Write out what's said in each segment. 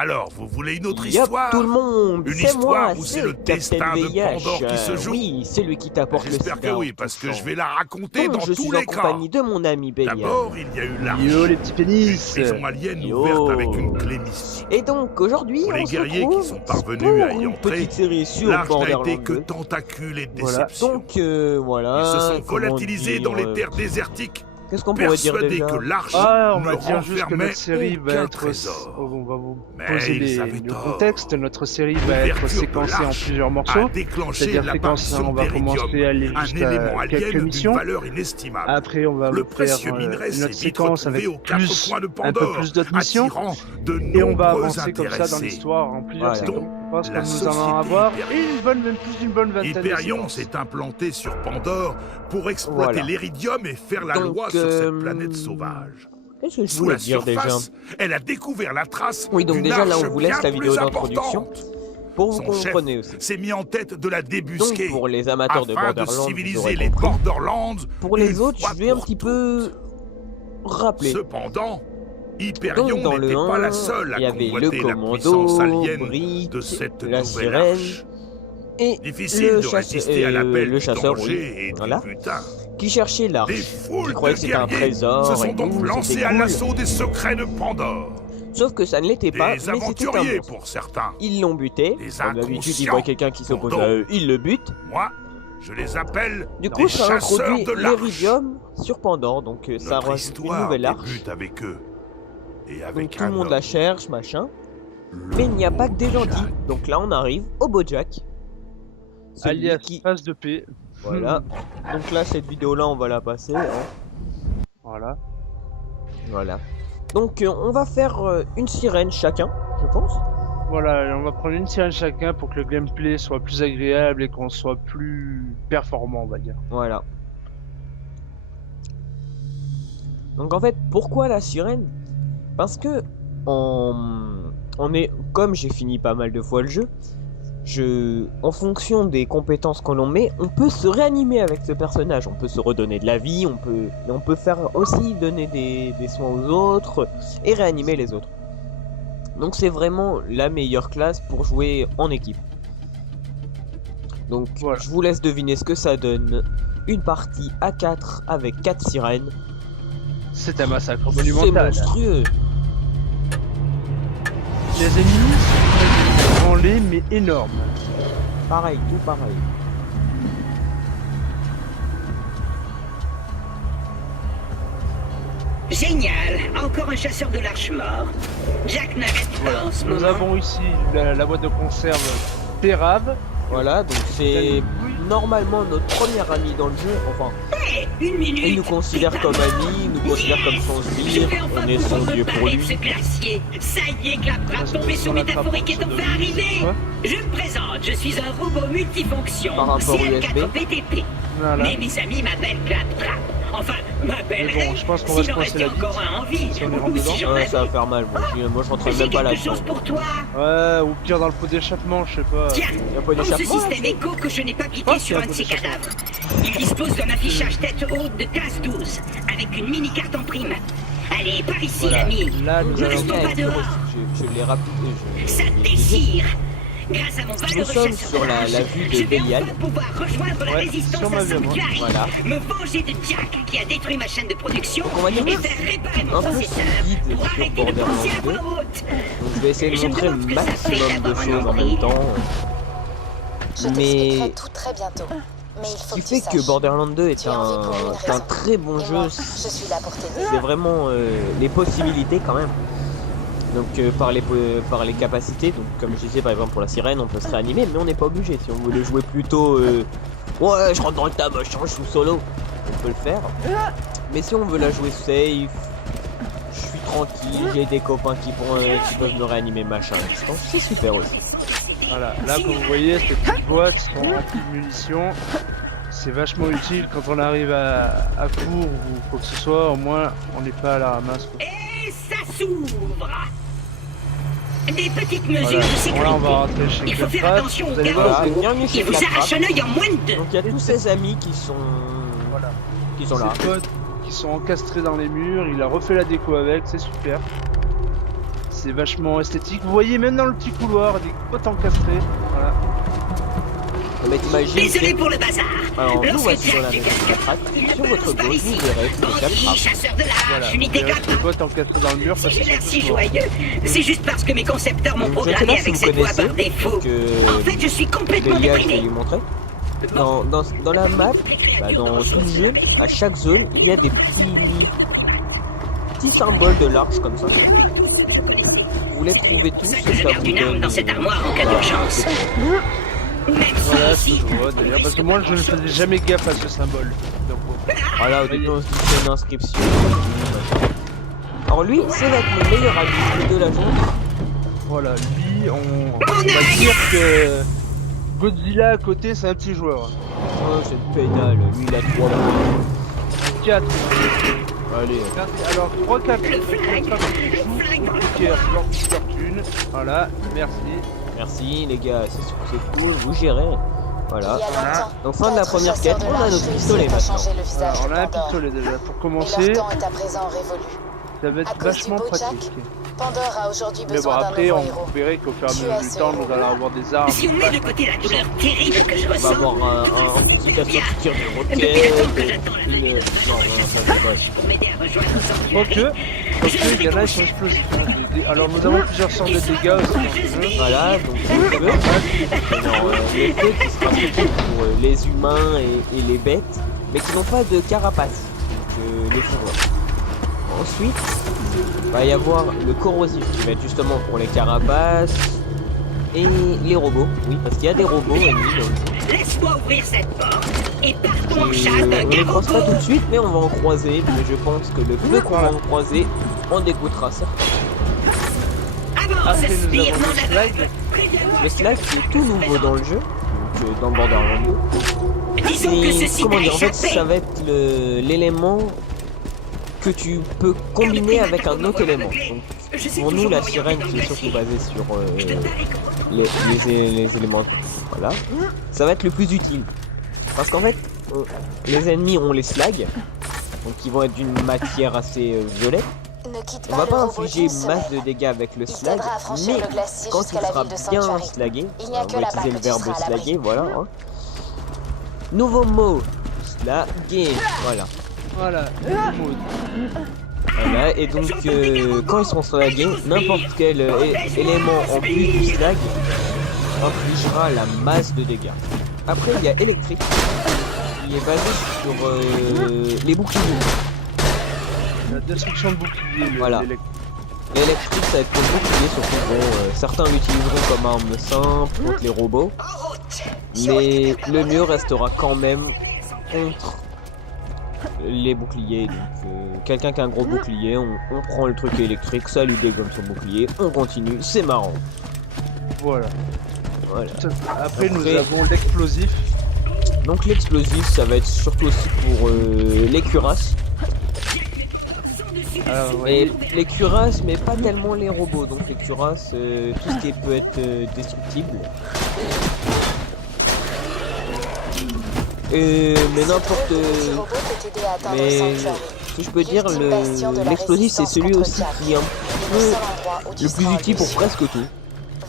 Alors, vous voulez une autre Yop, histoire? tout le monde, Une c'est moi, histoire où c'est c'est le destin de VIH. Pandore qui se joue? Oui, c'est lui qui t'apporte le J'espère sida que en oui, parce que touchant. je vais la raconter Donc, dans je tous suis les en cas. compagnie de mon ami Bélial. D'abord, il y a eu l'Arche, Yo les petits une pénis. prison alien Yo. ouverte avec une clé mystique. Et donc, aujourd'hui, Pour les on se guerriers retrouve qui sont parvenus à y pour une entrer, petite série sur l'Arche n'a Borderlands été que 2. tentacules et Voilà. déceptions. Donc, voilà. Ils se sont comment volatilisés dire, dans les terres désertiques, Qu'est-ce qu'on pourrait dire persuadés déjà que l'Arche Ah, on ne va dire juste que renfermait notre série va aucun être. trésor. On va vous Mais poser ils avaient le tort. contexte. Notre série va être L'ouverture de séquencée en l'Arche plusieurs a morceaux. déclenché C'est-à-dire l'apparition on va commencer à d'Eridium, aller un jusqu'à élément quelques alien d'une missions. valeur inestimable. Après, on va Le vous faire précieux minerai s'est notre vite séquence avec retrouvé aux quatre plus, coins de un peu Pandore, plus d'autres missions. attirant de Et on va nombreux avancer comme ça dans intéressés. l'histoire en plusieurs Voilà. séquences. Je pense que La nous société allons avoir Hyperion. même plus d'une bonne vingtaine de Hyperion séquences. s'est implanté sur Pandore pour exploiter Voilà. l'Éridium et faire la Donc, loi sur cette planète sauvage. Qu'est-ce que je Sous voulais la dire déjà? surface, elle a découvert la trace Oui, donc d'une déjà, là, arche on vous laisse bien la vidéo plus d'introduction. importante. Pour vous Son chef compreniez aussi. s'est mis en tête de la Donc, débusquer pour les amateurs de afin de Borderlands, vous civiliser aurez les compris. Borderlands. Pour les une autres, fois je vais un pour petit toutes. peu rappeler. Cependant, Donc, Hyperion dans le n'était pas 1, la seule il y à avait le convoiter la commando, puissance alien Brick, de cette la nouvelle sirène, arche. et Difficile le de résister à l'appel du danger et voilà, du butin. qui cherchait Des l'arche. foules Qui croyaient de que c'était un guerriers trésor se et sont donc tout, lancés c'était à cool. l'assaut des secrets de Pandore. Sauf que ça ne l'était pas, Des mais c'était un aventuriers monstre. pour certains. Ils l'ont buté, Des comme d'habitude, ils inconscients voient quelqu'un qui s'oppose pour à eux, ils le butent. Moi, je les appelle Du des coup, ça a chasseurs introduit de l'Arche. l'Éridium sur Pandore, donc ça Notre rajoute une histoire nouvelle arche. débute avec eux. Et Donc avec tout le un monde homme, la cherche, machin. Mais il n'y a pas que des gentils. Donc là, on arrive au Bojack. Celui Alias qui... phase de paix. Voilà. Donc là, cette vidéo-là, on va la passer. Hein. Voilà. Voilà. Donc on va faire une sirène chacun, je pense. Voilà, on va prendre une sirène chacun pour que le gameplay soit plus agréable et qu'on soit plus performant, on va dire. Voilà. Donc en fait, pourquoi la sirène? Parce que on est, comme j'ai fini pas mal de fois le jeu, en fonction des compétences que l'on met, on peut se réanimer avec ce personnage. On peut se redonner de la vie, on peut faire aussi donner des soins aux autres et réanimer les autres. Donc c'est vraiment la meilleure classe pour jouer en équipe. Donc Voilà. je vous laisse deviner ce que ça donne. Une partie à 4 avec 4 sirènes. C'est un massacre C'est monumental. monstrueux. Les ennemis sont branlés mais énormes. Pareil, tout pareil. Génial! Encore un chasseur de l'arche mort. Jack n'arrête pas en ce Nous moment. avons ici la boîte de conserve Terrave. Voilà, donc c'est normalement notre premier ami dans le jeu. Enfin, Hé, une minute! il nous considère comme ami, il nous considère comme son Je sbire, vais enfin on est son pouvoir dieu me pour parler de lui. ce glacier. Ça y est, Claptrap, ton vaisseau métaphorique est enfin arrivé. Quoi Je me présente, je suis un robot multifonction. Par rapport au USB. CL4PTP. Voilà. Mais mes amis m'appellent Claptrap. Enfin, m'appelleraient Mais bon, je pense qu'on va s'il se en coincer restait la bite. encore un en vie. Si on est Ou rentre si dedans. j'en Ouais, avais. ça va faire mal, moi je rentrerai J'ai même pas quelque là-dedans. chose pour toi. Ouais, ou pire dans le pot d'échappement, je sais pas. Tiens, Y a pas prends ce d'échappement, système écho que je n'ai pas pense piqué qu'il y sur a un un de ces peu cadavres. Il dispose d'un affichage tête haute de classe 12, avec une mini-carte en prime. Allez, par ici, Voilà. l'ami. Là, nous Ne allons- restons pas dehors. Je l'ai rapide. Ça déchire. Grâce à mon valeureux sommes chasseur sur de la l'Arche, vue de je vais Bélial. enfin pouvoir rejoindre la Ouais, résistance sur ma à vue à moi. Sanctuary, Voilà. me venger de Jack qui a détruit ma chaîne de production Donc on va dire et faire réparer mon un peu processeur guide pour sur arrêter de Borderlands penser à 2. voix haute. Donc je vais essayer de Je me montrer le demande ce que ça fait maximum de d'avoir un choses en nombril. même temps. Je Mais t'expliquerai tout très bientôt. Mais il ce faut qui que tu fait que saches. Borderlands 2 est Tu es en vie pour une un raison. très bon Et jeu. moi, je suis là pour t'aider. C'est vraiment les possibilités quand même. Donc par les capacités, donc comme je disais par exemple pour la sirène on peut se réanimer mais on n'est pas obligé. Si on voulait jouer plutôt ouais je rentre dans le tas machin je suis solo, on peut le faire. Mais si on veut la jouer safe, je suis tranquille, j'ai des copains qui peuvent me réanimer machin à distance, c'est super aussi. Voilà, là comme vous voyez, ces petites boîtes sont remplies de munitions. C'est vachement utile quand on arrive à court ou quoi que ce soit, au moins on n'est pas à la ramasse. Quoi. Et ça s'ouvre. Des petites mesures Voilà, de bon, sécurité. là on va rentrer chez Il faut faire Claptrap, attention vous au allez garrot. voir. Voilà, bienvenue Il chez vous arrache Claptrap. un œil en moins de deux. Donc il y a tous ses amis Voilà. qui sont là. Ces potes qui sont encastrés dans les murs, il a refait la déco avec, c'est super. c'est vachement esthétique. Vous voyez même dans le petit couloir des potes encastrés. Voilà. Mais t'imagines Désolé que... pour le bazar. Alors, nous Lorsque voici dans la Jack maison de la traque. il ne Sur peut votre pas gauche, ici. vous verrez que Bandit, quatre frappes. chasseur de Voilà. l'âge, unité Et 4. les potes encastrés dans le mur Si parce j'ai qu'ils l'air sont si tous morts. joyeux, c'est juste parce que mes concepteurs m'ont Donc, je sais programmé pas si avec vous cette voix connaissez, par défaut. que... En fait, je suis complètement Les gars, je vais déprimé. lui montrer. Dans la map, bah, dans tout le jeu, à chaque zone, il y a des petits symboles de l'arche comme ça. Vous les trouvez tous et ça vous Une arme donne... dans cette armoire en cas d'urgence. Même Voilà, si c'est ici. ce que je vois d'ailleurs. Parce que moi, je ne faisais jamais gaffe à ce symbole. Donc, bon. Voilà, au début on se dit que c'est une inscription. Alors lui, c'est notre meilleur ami de la journée. Voilà, lui, on va dire que Godzilla à côté, c'est un petit joueur. Oh, cette pédale, lui il a 3 points. 4. Allez, Alors, 3, 4. Le flingue. Le flingue dans la Fortune. Voilà, merci. merci les gars, c'est cool, vous gérez. Voilà. Il y a longtemps, Donc fin de la 4 première chasseurs quête, de on a l'Arche notre pistolet réussirent à maintenant. changer le visage Alors, on a un de Pandore. pistolet déjà. Pour Et commencer, leur temps est à présent révolu. ça va À être cause du vachement Bojack, pratique. Pandore a aujourd'hui Mais bon, besoin d'un après, nouveau on héros. verrait qu'au fur et à Tu mesure as du ce temps, héros. nous allons avoir des armes. Si on met de côté la douleur terrible que je On va ressens, avoir un fusil d'assaut qui tire des depuis le temps que roquettes, j'attends la une... venue de Non, ça c'est moche. pour m'aider à rejoindre Quoique, il y en a qui sont explosifs. Hein. Alors, nous avons plusieurs sortes de dégâts aussi dans ce jeu. Voilà, donc le feu. Alors, le feu qui sera surtout pour les humains et les bêtes, mais qui n'ont pas de carapace, donc les fourrures. Ensuite, il va y avoir le corrosif qui va être justement pour les carapaces et les robots. Oui, parce qu'il y a des robots ennemis dans le jeu. Laisse-moi ouvrir cette porte et partons en Et chasse d'un on les croise pas tout garrot. de suite, mais on va en croiser. Mais je pense que le peu qu'on va en croiser, on dégoûtera certains. Avance, Après, nous spire, avons non le d'aveugle. slag. Préviens-moi. Le slag qui est tout nouveau dans le jeu, donc dans Borderlands 2. Disons que Et ceci comment t'a dire, en fait, échappé. ça va être l'élément que tu peux combiner avec un autre élément. Donc, pour nous, la sirène qui est surtout basée sur les éléments, voilà, ça va être le plus utile. Parce qu'en fait, les ennemis ont les slags, donc ils vont être d'une matière assez violette. Ne quitte On va le pas robot infliger d'une semaine. masse de dégâts avec le Il slag, t'aidera à franchir mais le glacier quand jusqu'à il la sera ville de bien Sanctuary. slagué, Il n'y a on que va là-bas utiliser que le tu verbe seras à slaguer, l'abri. voilà. Hein. Nouveau mot, slaguer, voilà. Voilà. Voilà, et donc quand ils seront slagués, n'importe quel élément en plus du slag infligera la masse de dégâts. Après il y a électrique, qui est basé sur les boucliers. La destruction de bouclier, Voilà. L'électrique ça va être pour le bouclier, surtout bon, certains l'utiliseront comme arme simple contre les robots, mais le mieux restera quand même contre les boucliers. Donc quelqu'un qui a un gros bouclier, on prend le truc électrique, ça lui dégomme son bouclier, on continue, c'est marrant. Voilà. Voilà. Après, nous Après- avons l'explosif. Donc l'explosif ça va être surtout aussi pour les cuirasses. Alors, vous Et voyez, les cuirasses mais pas tellement les robots, donc les cuirasses, tout ce qui peut être destructible. Mais n'importe... Le petit robot peut t'aider à atteindre mais Sanctuary. si je peux dire, Juste une bastion de la l'explosif c'est résistance celui contre aussi Jack. qui est un Le peu seul endroit où tu le seras plus en utile pour vie. presque tout.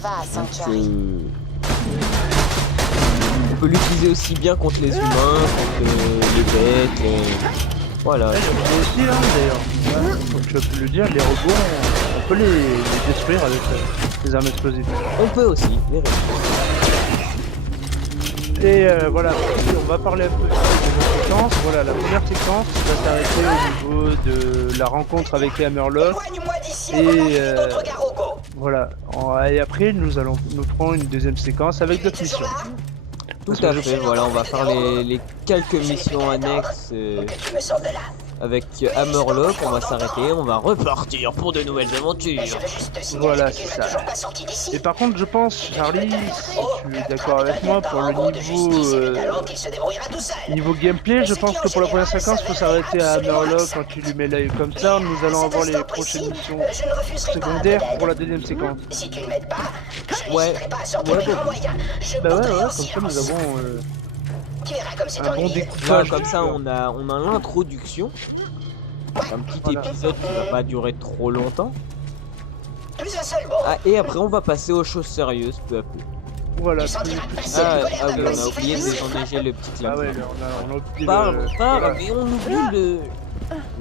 Va à Donc, Sanctuary. on peut l'utiliser aussi bien contre les humains, contre les bêtes. Voilà. ouais, je peux aussi, hein, d'ailleurs. Ouais, comme tu as pu le dire, les robots, on peut les détruire avec les armes explosives. On peut aussi, les restes. Et voilà, on va parler un peu des autres séquences. Voilà, la première séquence va s'arrêter au niveau de la rencontre avec les Hammerlock. Éloigne-moi d'ici Et, avant d'arriver d'autres garogos. Voilà, et après nous ferons une deuxième séquence avec d'autres missions. Tout à fait, voilà, on va faire les quelques missions annexes Tu me sors de là. avec Hammerlock, on va s'arrêter, on va repartir pour de nouvelles aventures. Je veux juste te signaler Voilà, que tu c'est n'es ça. toujours pas sorti d'ici. Et par contre, je pense, Charlie, si tu es d'accord avec moi, pour le niveau gameplay, je pense que pour la première séquence, il faut s'arrêter à Hammerlock quand tu lui mets l'œil comme ça. Nous allons avoir les prochaines missions secondaires pour la deuxième séquence. Si tu ne m'aides pas, je Ouais. n'hésiterai pas à sortir Ouais, de bon. grands moyens. Je Bah ouais, bouderai ouais, en comme ça nous silence. avons Tu verras comme c'est un bon ennuyeux. découpage. Comme ça, on a l'introduction. Un petit Voilà. épisode qui va pas durer trop longtemps. Plus un seul mot. Ah, et après, on va passer aux choses sérieuses peu à peu. Voilà. Tu sentiras plus Ah, seul que ah oui, on a aussi oublié de facile. désenneigger le petit Ah clavier. ouais, on a oublié Parle, le... parle, voilà. mais on oublie le...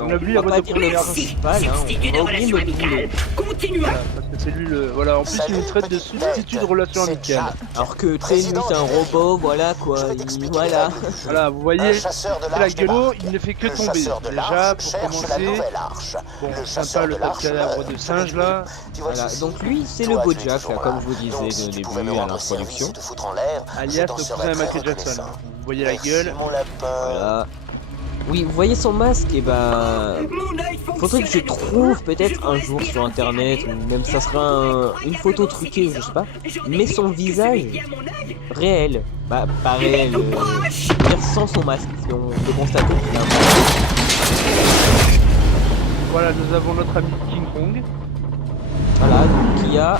On Non, oublie va la pas boîte de dire le couleurs. principal, hein, Substitut on de va oublier relations le boulot. amicales. Continuons. Voilà, parce que c'est lui le... Voilà, en plus il nous traite de substitut de relations amicales. Alors que Trénu c'est un robot, voilà quoi, voilà. Voilà, vous voyez, chasseur de c'est la l'arche gueule, débarque. il ne fait que Le tomber. chasseur de Déjà, l'arche pour cherche la commencer, nouvelle arche. bon, Le sympa chasseur le de tas de l'arche cadavres meurt. de Tu singes peux là. Tu vois Voilà, ceci. donc lui c'est Toi, le tu es Bojack, toujours comme là. je vous disais Donc, si au tu pouvais me début à rendre service l'introduction. et te foutre en l'air, je Alias t'en le serais cousin de très Michael Jackson. reconnaissant. Vous voyez la Merci, gueule. mon lapin. Voilà. Oui, vous voyez son masque, et bah... Mon œil Faudrait que je fonctionne à nouveau. trouve peut-être un jour sur internet, ou même ça sera une photo truquée, je sais pas. Mais son visage réel, bah pas réel, je veux dire sans son masque, si on peut constater qu'il a un masque. Voilà, nous avons notre ami King Kong. Voilà, donc il y a...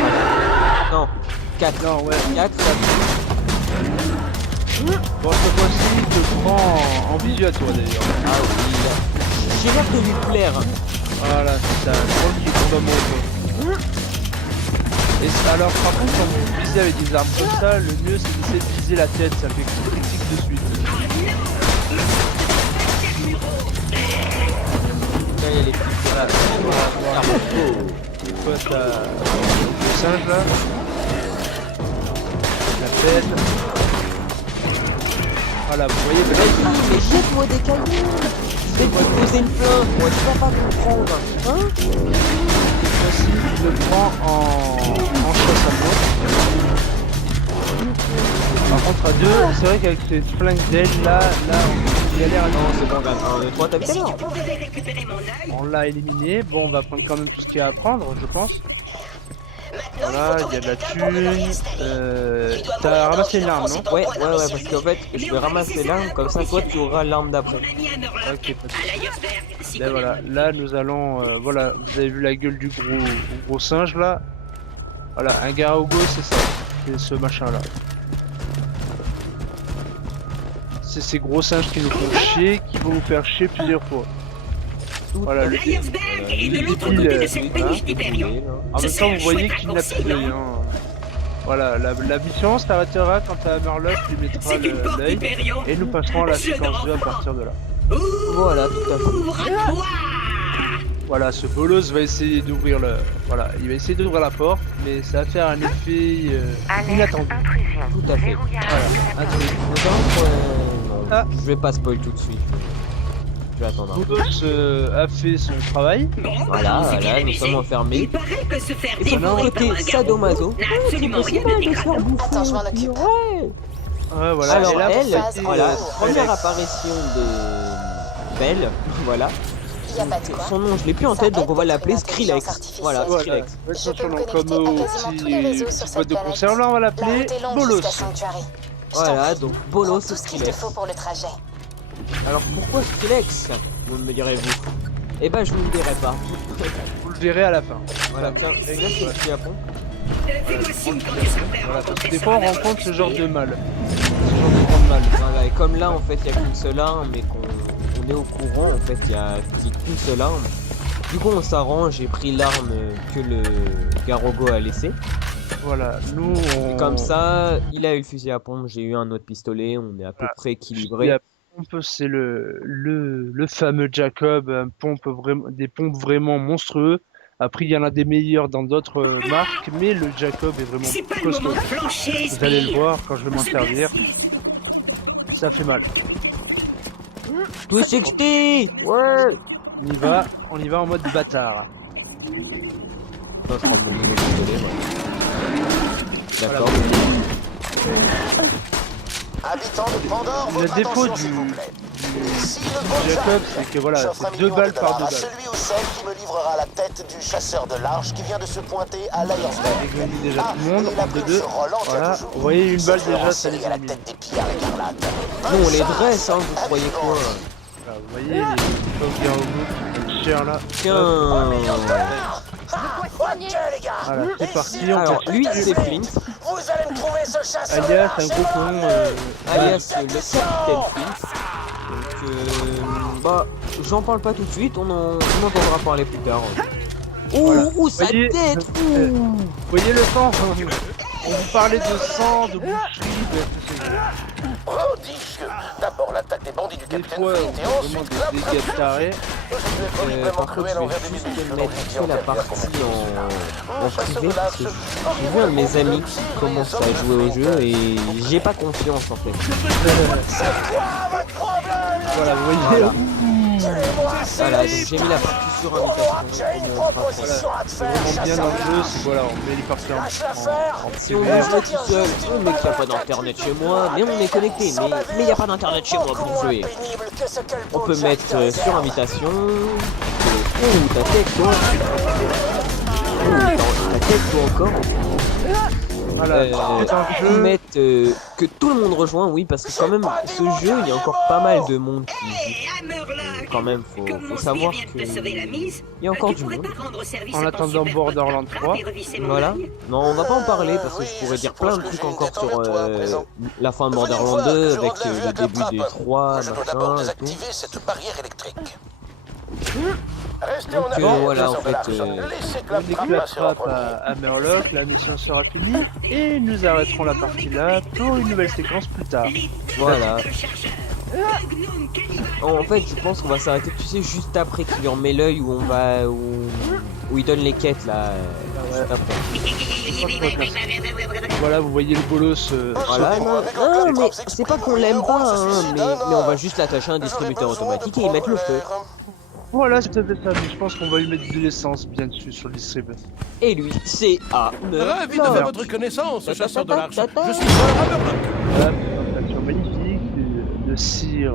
Voilà. Non, 4. Non, ouais. 4, Bon, cette fois-ci, je te prends en visu à toi d'ailleurs. Ah oui, j'ai l'air de lui plaire. Voilà, c'est ça. Je crois qu'il tombe amoureux. Et alors, par contre, quand vous visez avec des armes comme ça, le mieux c'est d'essayer de viser la tête, ça fait critique de suite. Là, il y a les petits Voilà, Ah, oh. toi t'as le singe là, la tête. Voilà, vous voyez, mais là, Mais jette-moi des cailloux. Je vais te poser une plainte, moi tu vas pas comprendre. Hein? voici, je le prends en chasse à mort. Par contre, à deux, c'est vrai qu'avec cette flingue d'aile là, on galère à Non, c'est bon, regarde, 1, 2, 3, t'as vu Si ça? tu pouvais récupérer mon œil, On l'a éliminé. Bon, on va prendre quand même tout ce qu'il y a à prendre, je pense. maintenant Voilà, il y a de la thune. T'as ramassé une arme, non? Ouais, parce qu'en fait, je vais ramasser l'arme, comme ça toi tu auras l'arme d'après. Ok, pas de soucis. à l'Ayersberg, si Là, voilà, là nous allons, voilà, vous avez vu la gueule du gros singe là. Voilà, un Garago, c'est ça, c'est ce machin là. C'est ces gros singes qui nous font chier, qui vont nous faire chier plusieurs fois. Voilà, le l'Ayersberg est de l'autre il, côté de cette péniche d'Hyperion. en Ce même temps, serait un vous voyez chouette qu'il n'a plus raccourci, d'œil. non? Hein. Voilà, la mission s'arrêtera quand à Murloc lui mettra C'est une porte l'œil Hyperion. et nous passerons à la Je séquence 2 à comprends. partir de là. Voilà, tout à fait. Ouvre-toi! Voilà, ce bolos va essayer d'ouvrir le... Voilà, il va essayer d'ouvrir la porte, mais ça va faire un effet inattendu. Tout à fait. Voilà. Attendez, non, Ah. je vais pas spoil tout de suite. Je vais attendre un peu. Bolos a fait son travail. Bon, Voilà, c'est bien voilà, nous amusé. sommes enfermés. Il paraît que se faire Et pour dévorer le par côté un garou sadomaso, n'a absolument rien de dégradant. Attends, je m'en occupe. Ouais. Ouais, voilà. Alors et là, elle, phase voilà, lourde. première apparition de Belle, voilà. Il y a pas de quoi. Son nom je l'ai plus en Ça tête donc aide on va d'être l'appeler une intelligence Skrillex. artificielle. Voilà, voilà. Skrillex. Ouais, Je son peux me nom connecter comme à au quasiment tous les réseaux sur petite boîte cette de planète. conserve, là on va La l'appeler route est longue Bolos. jusqu'à Sanctuary. Je t'en Voilà, prie. donc Prends Bolos tout ce qu'il te Skrillex. faut pour le trajet. Alors pourquoi Skrillex vous me direz-vous? Eh ben je vous le dirai pas. Vous le verrez à la fin. Voilà, tiens, là c'est le Japon. Fais-moi signe quand tu seras prêt à Voilà, parce que rencontrer des ça. fois on rencontre ce genre de mal. Ce genre de grande mal. Voilà, et comme là en fait il y a qu'une seule arme et qu'on est au courant en fait il y a qu'une seule arme. Du coup on s'arrange, j'ai pris l'arme que le Garogo a laissé. Voilà, nous on... Et comme ça, il a eu le fusil à pompe, j'ai eu un autre pistolet, on est à peu près équilibré. La pompe, c'est le fameux Jacob, des pompes vraiment monstrueux. Après, il y en a des meilleurs dans d'autres marques, mais le Jacob est vraiment C'est pas le costaud. moment de flancher, Vous allez le Spire. voir quand je vais m'en Se servir, placer. ça fait mal. 260 ouais. On y va en mode bâtard. Ça sera mon nouveau pistolet, voilà. D'accord. Habitants de Pandore, Le votre défaut attention, du- s'il vous plaît. Ici le Du Bojack. Jacob, c'est que voilà, J'offre un c'est 2 million balles de par 2 dollars à balles. celui ou celle qui me livrera la tête du chasseur de l'arche qui vient de se pointer à l'Ayersberg. Et je dis déjà tout le monde, et la en 2-2. prime se relance à Voilà, toujours. vous voyez, une Ils balle se feront déjà, ça les serrer à la élimine. tête des pillards écarlates. Nous on les Bonne dresse, hein, chance, vous croyez quoi? Voilà, vous voyez, les pauvres Garogo qui cher là. Tiens. Ok les gars. Voilà, c'est parti, on Alors part. lui c'est Flint, Vous allez me trouver ce chasseur de Alias, un l'arche. gros con. alias le capitaine Flint. Donc Bah, j'en parle pas tout de suite, on entendra parler plus tard. Oh, Voilà. sa Voyez, tête. Vous voyez le temps, on vous parlait de sang, de boucherie, Prodigieux. D'abord l'attaque des bandits du des capitaine fois Flint et vraiment ensuite la des dégâts tarés. Par contre, je vais juste mettre vite fait la partie en privé parce que j'ai vu un de mes amis qui commence à jouer au jeu et j'ai pas confiance en fait. Voilà, vous voyez. Voilà, donc j'ai mis la partie sur invitation. C'est vraiment bien dans le jeu, c'est voilà, on met les parties en Si on privé. veut jouer tout seul, on met qu'il n'y a pas d'internet chez moi, mais on est connecté, mais il n'y a pas d'internet chez moi pour jouer. On peut mettre sur invitation. Ouh, ta tête toi. Ouh, ta tête toi encore. Voilà, c'est un On peut jeu. mettre que tout le monde rejoint, oui, parce que quand même, ce jeu, il y a encore pas mal de monde qui joue. Quand même, faut savoir que il y a encore du monde. En attendant Borderlands 3. Voilà. Non, on va pas en parler parce que je pourrais dire plein de trucs encore sur la fin de Borderlands 2 avec le début des 3, Je dois machin d'abord et tout. désactiver cette barrière électrique. Restez Donc, en avant, voilà, en chasseurs de fait, l'arche. Laissez On Claptrap déclare passer en premier. à Murloc, la mission sera finie et nous arrêterons la partie là pour une nouvelle séquence plus tard. Voilà. En fait, je pense qu'on va s'arrêter, tu sais, juste après qu'il lui en met l'œil où on va, où il donne les quêtes là. Juste après. Voilà, vous voyez le bolos. Voilà, non, mais c'est pas qu'on l'aime pas, hein, mais on va juste l'attacher à un distributeur automatique et y mettre le feu. Voilà, c'est peut-être ça, mais je pense qu'on va lui mettre de l'essence bien dessus sur le distrib. Et lui, c'est à Ravi de faire votre connaissance, chasseur de l'arche. Je suis Voilà. Paul Hammerlock. Voilà, présentation magnifique de Sir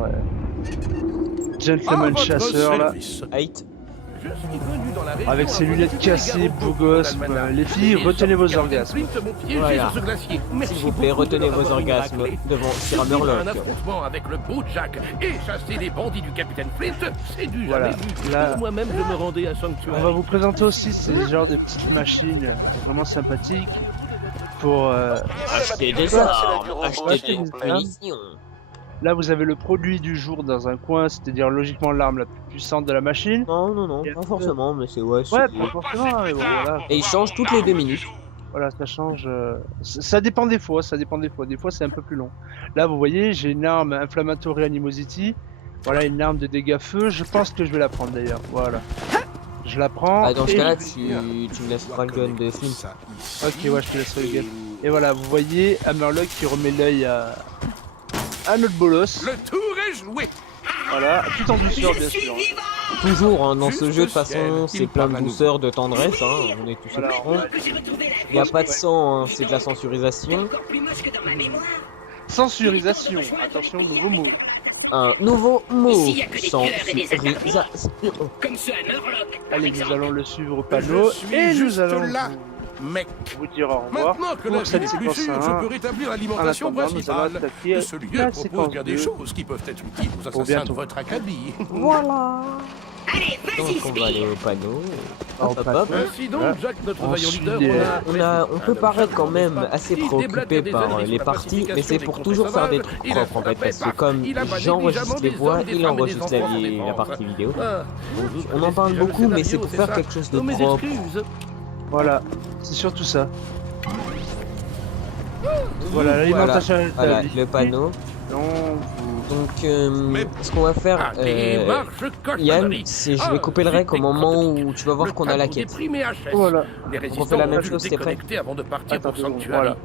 Gentleman À votre Chasseur là. service. Height. Je suis venu dans la région Avec ses à lunettes propos du cassées, garrot beau de gosse, l'almanach. les filles, Les retenez vos Captain orgasmes. Flint m'ont piégé Voilà. dans ce glacier. Merci S'il vous plaît, beaucoup retenez de leur vos avoir orgasmes raclé. devant Sir Un Hammerlock. affrontement avec le beau Jack et chasser les bandits du capitaine Flint, c'est du Voilà. jamais vu. Là- Moi-même, je me rendais à On Sanctuary. va vous présenter aussi ces genres de petites machines vraiment sympathiques pour Acheter des Voilà, armes, c'est la acheter du des robot. munitions. là vous avez le produit du jour dans un coin, c'est-à-dire logiquement l'arme la plus puissante de la machine. Non, pas forcément, mais c'est ouais. Ouais, pas forcément, mais bon voilà. Et il change toutes les 2 minutes. Voilà, ça change. Ça dépend des fois, ça dépend des fois. Des fois, c'est un peu plus long. Là, vous voyez, j'ai une arme Inflammatory Animosity. Voilà, une arme de dégâts feu. Je pense que je vais la prendre d'ailleurs. Voilà. Je la prends. Ah, dans ce et cas-là, je- tu me laisseras le gun de Flint. Ok, ouais, je te laisserai le gun. Et voilà, vous voyez Hammerlock qui remet l'œil à notre bolos. Le tour est joué. Voilà, tout en douceur, bien sûr. Toujours, hein, dans ce Juste jeu, de toute ciel, façon, il c'est plein de parle à douceur, de tendresse, hein, on est tous au Voilà, courant. Il n'y a pas de sang, hein, c'est de la censurisation. Censurisation. Attention, nouveau mot. Un nouveau mot, Ici, y a que des tueurs et des censurisation. Comme ceux à Murloc, par Allez, nous exemple. allons le suivre au panneau Je suis et nous juste allons là, mec. vous dire au revoir. Maintenant que la pour vie cette est plus séquence sûre, je 1. peux rétablir En l'alimentation attendant, nous allons principale. attaquer Ce lieu la propose séquence bien des 2. choses qui peuvent être utiles aux Pour assassins bientôt. de votre acabit. Voilà. Allez, Donc vas-y, on va aller Speed. au panneau. Alors, Hop, hop, panneau. hop. Ainsi donc, Voilà. Jack, notre On vaillant suit leader, des- On peut paraître quand même assez préoccupé par les parties, mais c'est pour toujours faire des trucs propres en fait, parce que comme j'enregistre les voix, il enregistre la partie vidéo. Donc on en parle beaucoup, mais c'est pour faire quelque chose de propre. Voilà, c'est surtout ça. Voilà, l'alimentation est Voilà, établie. le panneau. Donc, Donc Mais- ce qu'on va faire, Yann, c'est je vais couper le rec au moment où tu vas voir qu'on a la quête. voilà. Les On fait la même résistants chose, t'es prêt? déconnectés avant de partir pour Attends, Sanctuary. voilà.